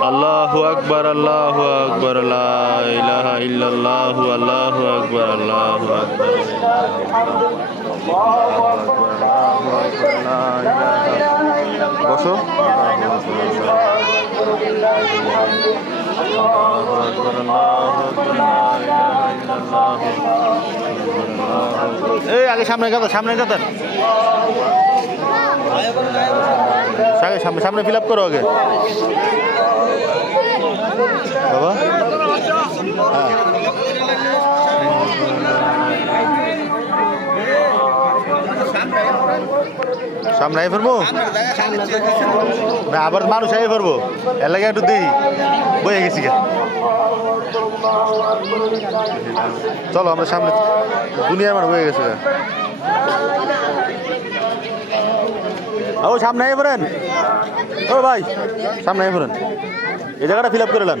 আল্লাহ আকবর আল্লাহ আকবর আল্লাহ ইল্লাল্লাহ আল্লাহ আকবর আল্লাহ আকবর। আল্লাহ আকবর আছো? এই, আগে সামনে গাতেন সামনে গাতেন আগে সামনে সামনে ফিল আপ করো আগে। বাবা? সামনে আই ফেরবো? না, আবার মানুষ আই ফেরবো। এর লাগে একটু দেখি বয়ে গেছি। চলো, আমরা সামনে দুনিয়ার মানুষ বয়ে গেছে ও, সামনে আই ফেরেন। ও, ভাই, সামনে আই ফেরেন। এই জায়গাটা ফিল আপ করে নেন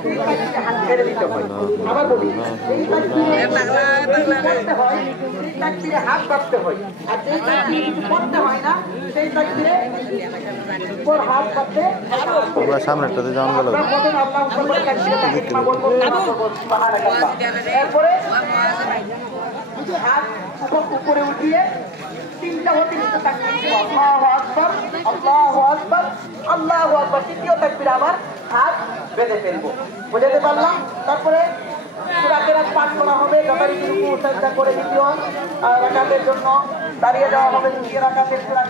সামনে তো করতে হয় না সেই উপর হাত যাওয়া গেল উপরে উঠিয়ে তিনটা অতিরিক্ত তাকবীর আল্লাহু আকবার আল্লাহু আকবার আল্লাহু আকবার। তৃতীয় তাকবীর আবার হাত বেঁধে ফেলব। বুঝাতে পারলাম? তারপরে সুরাতের পাঠ করা হবে। যথারীতি রূপ করে দ্বিতীয় রাকাতের জন্য দাঁড়িয়ে যাওয়া হবে। দ্বিতীয় রাকাতের সুরাকে